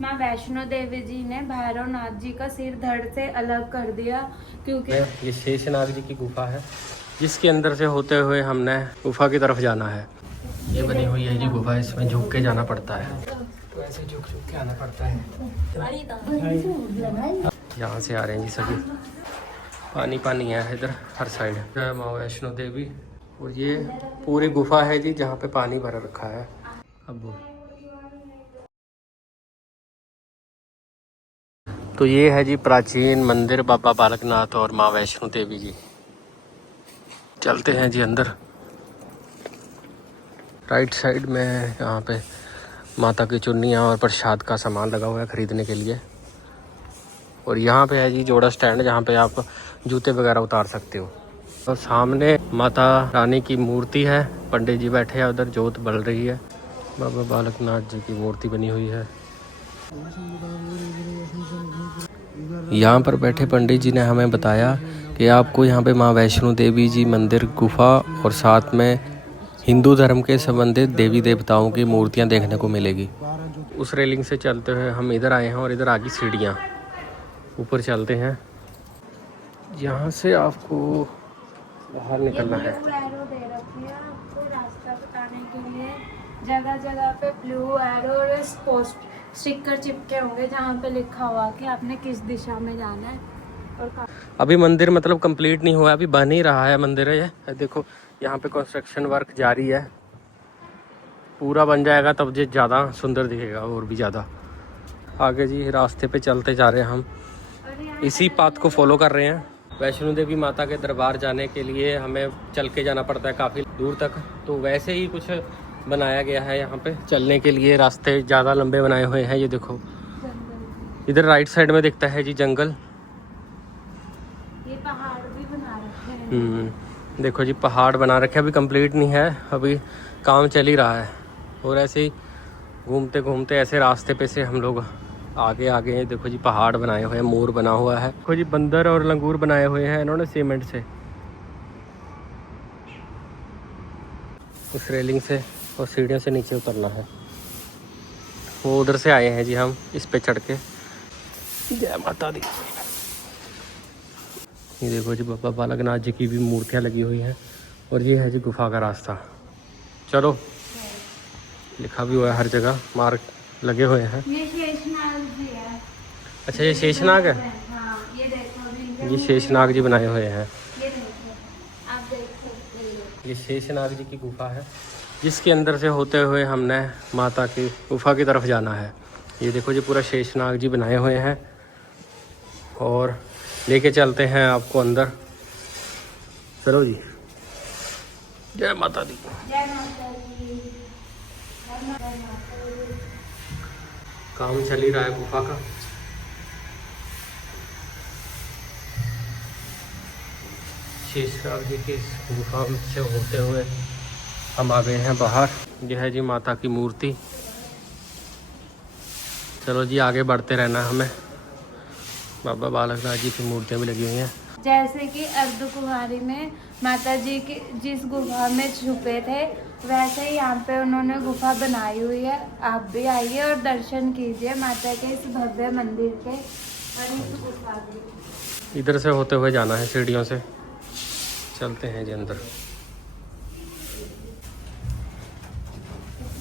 माँ वैष्णो देवी जी ने भैरव नाथ जी का सिर धड़ से अलग कर दिया, क्योंकि ये शेषनाग जी की गुफा है जिसके अंदर से होते हुए हमने गुफा की तरफ जाना है। ये बनी हुई है जी गुफा, इसमें झुक के जाना पड़ता है, तो ऐसे झुक झुक के आना पड़ता है। यहाँ से आ रहे हैं जी सभी, पानी पानी है इधर हर साइड। जय माँ वैष्णो देवी। और ये पूरी गुफा है जी जहाँ पे पानी भरा रखा है। अब तो ये है जी प्राचीन मंदिर बाबा बालकनाथ और माँ वैष्णो देवी जी। चलते हैं जी अंदर। राइट साइड में यहाँ पे माता की चुन्नियाँ और प्रसाद का सामान लगा हुआ है खरीदने के लिए। और यहाँ पे है जी जोड़ा स्टैंड जहाँ पे आप जूते वगैरह उतार सकते हो। और सामने माता रानी की मूर्ति है, पंडित जी बैठे हैं उधर, जोत बल रही है। बाबा बालकनाथ जी की मूर्ति बनी हुई है। यहाँ पर बैठे पंडित जी ने हमें बताया कि आपको यहाँ पे माँ वैष्णो देवी जी मंदिर, गुफा और साथ में हिंदू धर्म के संबंधित देवी देवताओं की मूर्तियाँ देखने को मिलेगी। उस रेलिंग से चलते हुए हम इधर आए हैं और इधर आगे सीढ़ियाँ, ऊपर चलते हैं। यहाँ से आपको बाहर निकलना है। एरो दे रखी है आपको रास्ता बताने के लिए। जगह जगह पे ब्लू एरो और पोस्ट स्टिकर चिपके होंगे जहाँ पे लिखा हुआ कि आपने किस दिशा में जाना है। और अभी मंदिर मतलब कंप्लीट नहीं हुआ, अभी बन ही रहा है मंदिर है। ये देखो यहाँ पे कंस्ट्रक्शन वर्क जारी है, पूरा बन जाएगा तब ये ज़्यादा सुंदर दिखेगा और भी ज़्यादा। आगे जी रास्ते पे चलते जा रहे हैं हम, इसी पाथ को फॉलो कर रहे हैं। वैष्णो देवी माता के दरबार जाने के लिए हमें चल के जाना पड़ता है काफ़ी दूर तक, तो वैसे ही कुछ बनाया गया है यहाँ पे चलने के लिए। रास्ते ज़्यादा लंबे बनाए हुए हैं। ये देखो इधर राइट साइड में दिखता है जी जंगल, ये पहाड़ भी बना रखे हैं। देखो जी पहाड़ बना रखे, अभी कंप्लीट नहीं है, अभी काम चल ही रहा है। और ऐसे ही घूमते घूमते ऐसे रास्ते पे से हम लोग आगे आगे देखो जी पहाड़ बनाए हुए हैं, मोर बना हुआ है, देखो जी बंदर और लंगूर बनाए हुए हैं इन्होंने सीमेंट से। उस रेलिंग से और सीढ़ियों से नीचे उतरना है, वो उधर से आए हैं जी हम इस पे चढ़ के। जय माता दी। ये देखो जी बाबा बालकनाथ जी की भी मूर्तियाँ लगी हुई हैं। और ये है जी गुफा का रास्ता। चलो, लिखा भी हुआ है हर जगह, मार्क लगे हुए हैं। ये शेषनाग जी है। अच्छा ये शेषनाग है। हाँ, ये देखो ये शेषनाग जी बनाए हुए हैं। ये देखो, आप देख सकते हो। ये शेषनाग जी की गुफा है जिसके अंदर से होते हुए हमने माता की गुफा की तरफ जाना है। ये देखो जी पूरा शेषनाग जी बनाए हुए हैं और लेके चलते हैं आपको अंदर। चलो जी, जय माता दी। जय माता दी। काम चल ही रहा है गुफा का। शेषनाग जी की गुफा से होते हुए हम आ गए हैं बाहर। यह है जी माता की मूर्ति। चलो जी आगे बढ़ते रहना हमें। बाबा बालकनाथ जी की मूर्तियाँ भी लगी हुई हैं। जैसे कि अर्धकुमारी में माता जी की जिस गुफा में छुपे थे, वैसे ही यहाँ पे उन्होंने गुफा बनाई हुई है। आप भी आइए और दर्शन कीजिए माता के इस भव्य मंदिर के और इस गुफा के। इधर से होते हुए जाना है सीढ़ियों से। चलते हैं जी अंदर।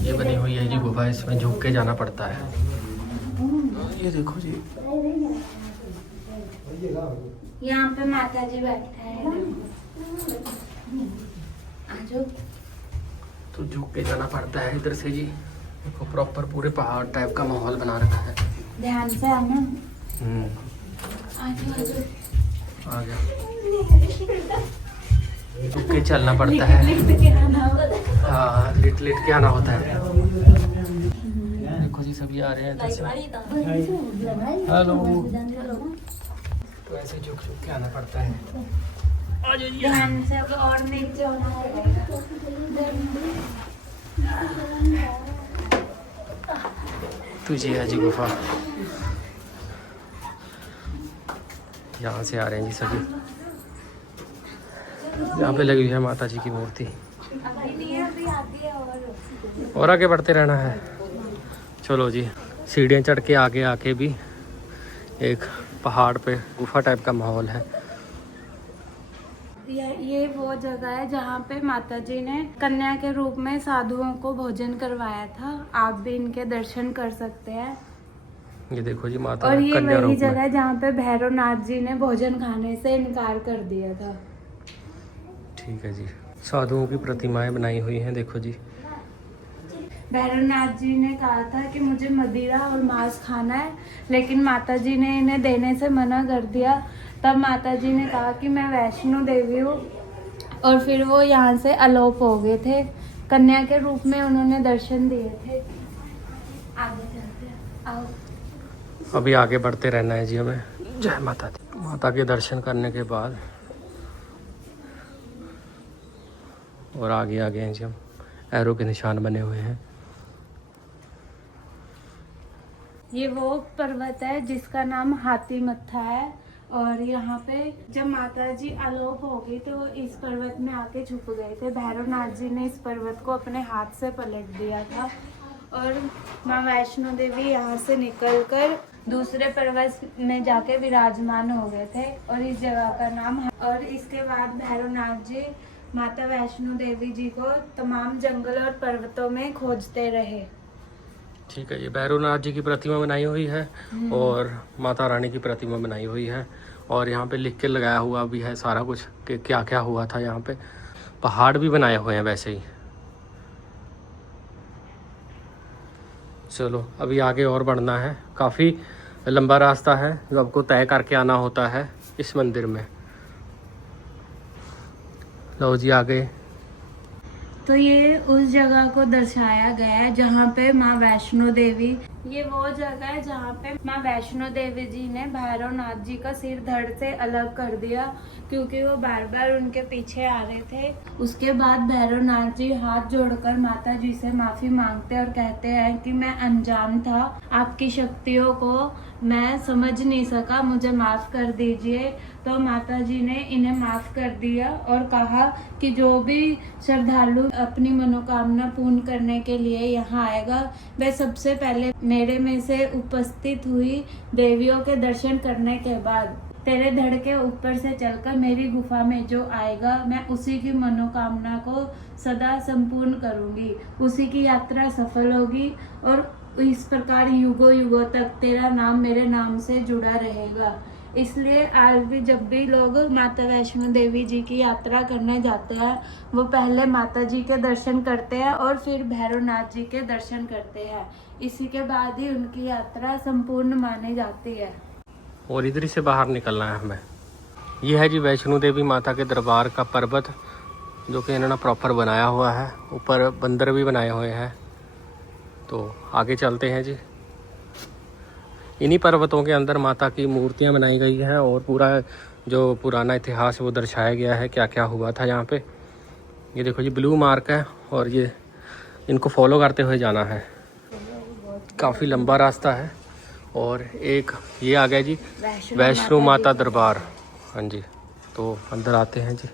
ये बनी हुई है जी गुफा, इसमें झुक के जाना पड़ता है। ये देखो जी, यहाँ पे माता जी बैठे हैं। आजो। तो झुक के जाना पड़ता है इधर से जी। देखो प्रॉपर पूरे पहाड़ टाइप का माहौल बना रखा है। ध्यान से आना। आजो आजो। आ गया। झुक के चलना पड़ता है। लिट के आना होगा। हाँ, लिट लिट के आना होता है। देखो जी सभी आ रहे हैं इधर से। हेलो। तो ऐसे झुक झुक के आना पड़ता है। ध्यान से और नीचे होना होगा। तुझे है जी गुफा। यहाँ से आ रहे हैं जी सभी। यहाँ पे लगी हुई है माता जी की मूर्ति। अभी नहीं है, अभी आती है और और आगे बढ़ते रहना है। चलो जी, सीढ़ियाँ चढ़ के आगे आके भी एक पहाड़ पे गुफा टाइप का माहौल है। ये वो जगह है जहाँ पे माता जी ने कन्या के रूप में साधुओं को भोजन करवाया था। आप भी इनके दर्शन कर सकते हैं। ये देखो जी माता और ये कन्या वही रूप जगह में। है जहाँ पे भैरवनाथ जी ने भोजन खाने से इनकार कर दिया था। ठीक है जी। साधुओं की प्रतिमाएं बनाई हुई हैं, देखो जी। भैरवनाथ जी ने कहा था कि मुझे मदिरा और मांस खाना है, लेकिन माता जी ने इन्हें देने से मना कर दिया। तब माता जी ने कहा कि मैं वैष्णो देवी हूँ, और फिर वो यहाँ से अलोप हो गए थे। कन्या के रूप में उन्होंने दर्शन दिए थे। आगे चलते हैं, आओ। अभी आगे बढ़ते रहना है जी हमें। जय माता दी। माता के दर्शन करने के बाद और आगे आगे हैं जी हम। एरो के निशान बने हुए हैं। ये वो पर्वत है जिसका नाम हाथी मत्था है, और यहाँ पे जब माता जी आलोप हो गई तो इस पर्वत में आके छुप गए थे। भैरवनाथ जी ने इस पर्वत को अपने हाथ से पलट दिया था, और माँ वैष्णो देवी यहाँ से निकलकर दूसरे पर्वत में जाके विराजमान हो गए थे, और इस जगह का नाम। और इसके बाद भैरवनाथ जी माता वैष्णो देवी जी को तमाम जंगल और पर्वतों में खोजते रहे। ठीक है, ये भैरवनाथ जी की प्रतिमा बनाई हुई है और माता रानी की प्रतिमा बनाई हुई है, और यहाँ पे लिख के लगाया हुआ भी है सारा कुछ कि क्या क्या हुआ था यहाँ पे। पहाड़ भी बनाए हुए हैं वैसे ही। चलो अभी आगे और बढ़ना है। काफ़ी लंबा रास्ता है जो आपको तय करके आना होता है इस मंदिर में। लो जी आगे। तो ये उस जगह को दर्शाया गया है जहाँ पे माँ वैष्णो देवी, ये वो जगह है जहाँ पे माँ वैष्णो देवी जी ने भैरवनाथ जी का सिर धड़ से अलग कर दिया, क्योंकि वो बार बार उनके पीछे आ रहे थे। उसके बाद भैरवनाथ जी हाथ जोड़कर माता जी से माफी मांगते और कहते हैं कि मैं अनजान था, आपकी शक्तियों को मैं समझ नहीं सका, मुझे माफ कर दीजिए। तो माता जी ने इन्हें माफ कर दिया और कहा कि जो भी श्रद्धालु अपनी मनोकामना पूर्ण करने के लिए यहाँ आएगा, वह सबसे पहले मेरे में से उपस्थित हुई देवियों के दर्शन करने के बाद तेरे धड़ के ऊपर से चलकर मेरी गुफा में जो आएगा, मैं उसी की मनोकामना को सदा संपूर्ण करूंगी, उसी की यात्रा सफल होगी, और इस प्रकार युगों युगों तक तेरा नाम मेरे नाम से जुड़ा रहेगा। इसलिए आज भी जब भी लोग माता वैष्णो देवी जी की यात्रा करने जाते हैं, वो पहले माता जी के दर्शन करते हैं और फिर भैरवनाथ जी के दर्शन करते हैं। इसी के बाद ही उनकी यात्रा संपूर्ण मानी जाती है। और इधर ही से बाहर निकलना है हमें। ये है जी वैष्णो देवी माता के दरबार का पर्वत, जो कि इन्होंने प्रॉपर बनाया हुआ है। ऊपर बंदर भी बनाए हुए हैं। तो आगे चलते हैं जी। इन्हीं पर्वतों के अंदर माता की मूर्तियां बनाई गई हैं, और पूरा जो पुराना इतिहास वो दर्शाया गया है, क्या क्या हुआ था यहाँ पे। ये देखो जी ब्लू मार्क है, और ये इनको फॉलो करते हुए जाना है। काफ़ी लंबा रास्ता है। और एक ये आ गया जी वैष्णो माता दरबार। हाँ जी, तो अंदर आते हैं जी।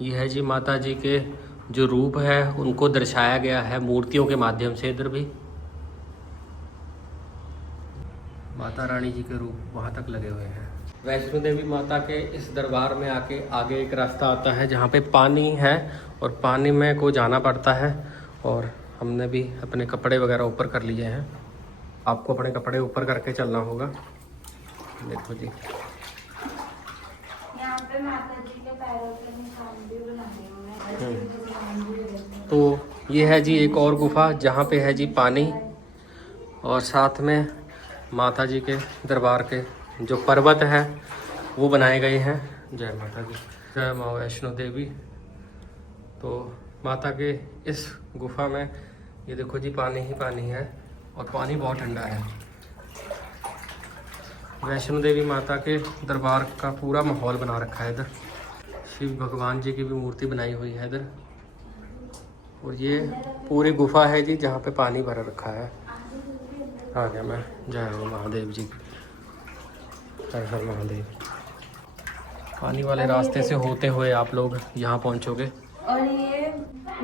ये है जी माता जी के जो रूप है उनको दर्शाया गया है मूर्तियों के माध्यम से। इधर भी माता रानी जी के रूप वहाँ तक लगे हुए हैं। वैष्णो देवी माता के इस दरबार में आके आगे एक रास्ता आता है जहाँ पे पानी है, और पानी में को जाना पड़ता है। और हमने भी अपने कपड़े वगैरह ऊपर कर लिए हैं। आपको अपने कपड़े ऊपर करके चलना होगा। देखो जी यहाँ पे माता जी के पैरों के निशान भी बनाए हुए हैं। तो ये है जी एक और गुफा जहाँ पे है जी पानी, और साथ में माता जी के दरबार के जो पर्वत है वो बनाए गए हैं। जय माता दी, जय माँ वैष्णो देवी। तो माता के इस गुफा में ये देखो जी पानी ही पानी है, और पानी बहुत ठंडा है। वैष्णो देवी माता के दरबार का पूरा माहौल बना रखा है। इधर शिव भगवान जी की भी मूर्ति बनाई हुई है इधर। और ये पूरी गुफा है जी जहाँ पे पानी भरा रखा है। आ गया मैं। जय हो महादेव जी, हर हर महादेव। पानी वाले रास्ते से होते हुए आप लोग यहाँ पहुँचोगे। और ये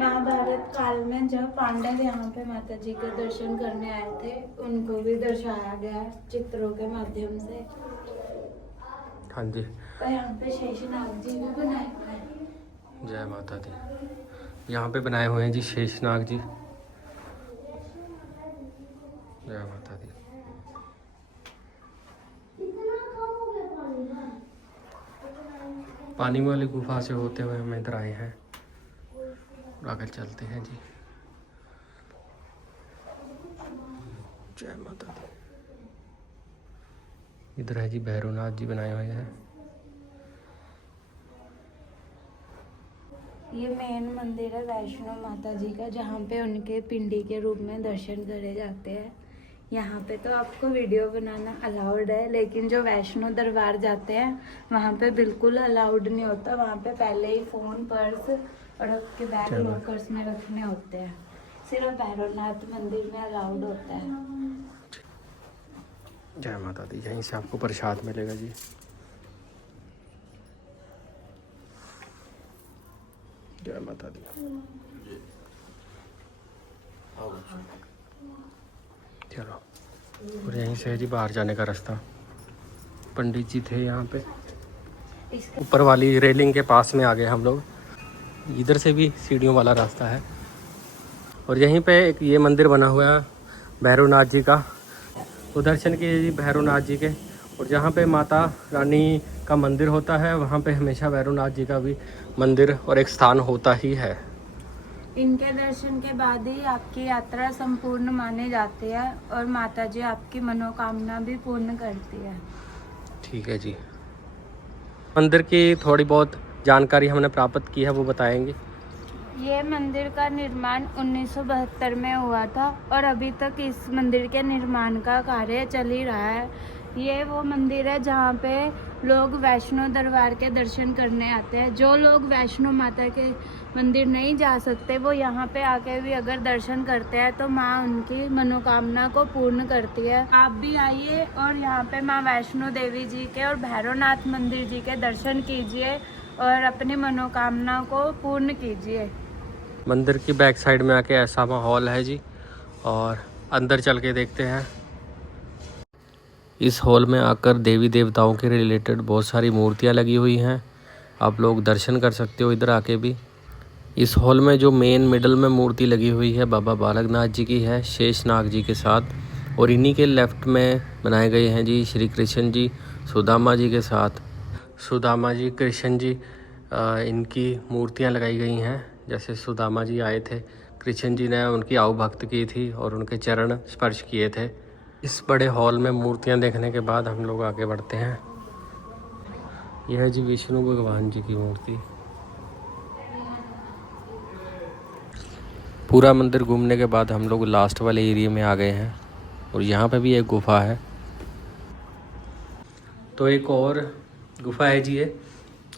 महाभारत काल में जब पांडव यहाँ पे माता जी के दर्शन करने आए थे, उनको भी दर्शाया गया है चित्रों के माध्यम से। हाँ जी, और यहाँ पे शेषनाग जी भी बनाए हुए हैं। जय माता दी। यहाँ पे बनाए हुए हैं जी शेषनाग जी। जय माता दी। पानी वाली गुफा से होते हुए हम इधर आए हैं और आगे चलते हैं जी। जय माता दी। इधर है जी भैरवनाथ जी बनाए हुए हैं। ये मेन मंदिर है वैष्णो माता जी का, जहाँ पे उनके पिंडी के रूप में दर्शन करे जाते हैं। यहाँ पे तो आपको वीडियो बनाना अलाउड है, लेकिन जो वैष्णो दरबार जाते हैं वहाँ पे बिल्कुल अलाउड नहीं होता। वहाँ पे पहले ही फ़ोन, पर्स और आपके बैग लॉकर्स में रखने होते हैं। सिर्फ भैरवनाथ मंदिर में अलाउड होता है। जय माता दी। यहीं से आपको प्रसाद मिलेगा जी। जय माता दी। चलो, और यहीं से है जी बाहर जाने का रास्ता। पंडित जी थे यहाँ पे। ऊपर वाली रेलिंग के पास में आ गए हम लोग। इधर से भी सीढ़ियों वाला रास्ता है। और यहीं पे एक ये मंदिर बना हुआ है भैरवनाथ जी का, तो दर्शन किए जी भैरवनाथ जी के। और जहाँ पे माता रानी का मंदिर होता है, वहाँ पे हमेशा भैरवनाथ जी का भी मंदिर और एक स्थान होता ही है। इनके दर्शन के बाद ही आपकी यात्रा संपूर्ण माने जाती है और माता जी आपकी मनोकामना भी पूर्ण करती है। ठीक है जी। मंदिर की थोड़ी बहुत जानकारी हमने प्राप्त की है, वो बताएंगे। ये मंदिर का निर्माण 1972 में हुआ था और अभी तक इस मंदिर के निर्माण का कार्य चल ही रहा है। ये वो मंदिर है जहाँ पे लोग वैष्णो दरबार के दर्शन करने आते हैं। जो लोग वैष्णो माता के मंदिर नहीं जा सकते, वो यहाँ पे आके भी अगर दर्शन करते हैं तो माँ उनकी मनोकामना को पूर्ण करती है। आप भी आइए और यहाँ पे माँ वैष्णो देवी जी के और भैरवनाथ मंदिर जी के दर्शन कीजिए और अपनी मनोकामना को पूर्ण कीजिए। मंदिर की बैक साइड में आके ऐसा माहौल है जी, और अंदर चल के देखते हैं। इस हॉल में आकर देवी देवताओं के रिलेटेड बहुत सारी मूर्तियां लगी हुई हैं। आप लोग दर्शन कर सकते हो इधर आके भी। इस हॉल में जो मेन मिडल में मूर्ति लगी हुई है बाबा बालकनाथ जी की है, शेषनाग जी के साथ। और इन्हीं के लेफ्ट में बनाए गए हैं जी श्री कृष्ण जी सुदामा जी के साथ। सुदामा जी, कृष्ण जी, इनकी मूर्तियां लगाई गई हैं। जैसे सुदामा जी आए थे, कृष्ण जी ने उनकी आव भक्त की थी और उनके चरण स्पर्श किए थे। इस बड़े हॉल में मूर्तियां देखने के बाद हम लोग आगे बढ़ते हैं। यह है जी विष्णु भगवान जी की मूर्ति। पूरा मंदिर घूमने के बाद हम लोग लास्ट वाले एरिया में आ गए हैं और यहाँ पे भी एक गुफा है। तो एक और गुफा है जी ये,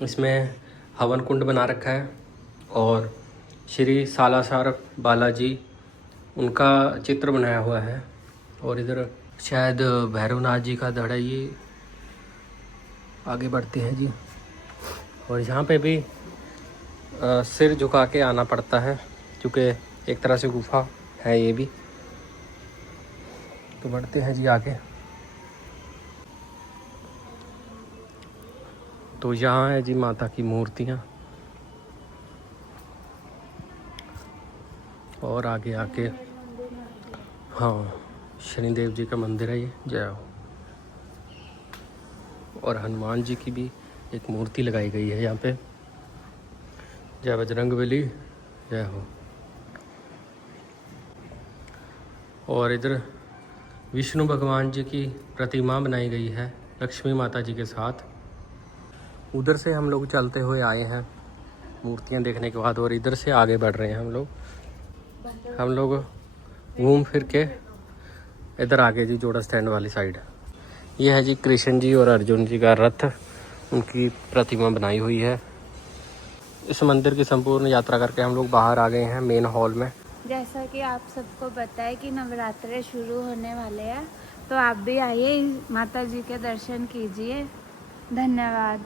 इसमें हवन कुंड बना रखा है और श्री सालासर बालाजी उनका चित्र बनाया हुआ है। और इधर शायद भैरवनाथ जी का धड़ है ये। आगे बढ़ते हैं जी। और यहाँ पे भी सिर झुका के आना पड़ता है, क्योंकि एक तरह से गुफा है ये भी। तो बढ़ते हैं जी आगे। तो यहाँ है जी माता की मूर्तियाँ। और आगे आके हाँ शनिदेव जी का मंदिर है ये। जय हो। और हनुमान जी की भी एक मूर्ति लगाई गई है यहाँ पे। जय बजरंगबली, जय हो। और इधर विष्णु भगवान जी की प्रतिमा बनाई गई है लक्ष्मी माता जी के साथ। उधर से हम लोग चलते हुए आए हैं मूर्तियाँ देखने के बाद, और इधर से आगे बढ़ रहे हैं हम लोग घूम फिर के इधर आगे जी जोड़ा स्टैंड वाली साइड। ये है जी कृष्ण जी और अर्जुन जी का रथ, उनकी प्रतिमा बनाई हुई है। इस मंदिर की संपूर्ण यात्रा करके हम लोग बाहर आ गए हैं मेन हॉल में। जैसा कि आप सबको पता है कि नवरात्रे शुरू होने वाले हैं, तो आप भी आइए माता जी के दर्शन कीजिए। धन्यवाद।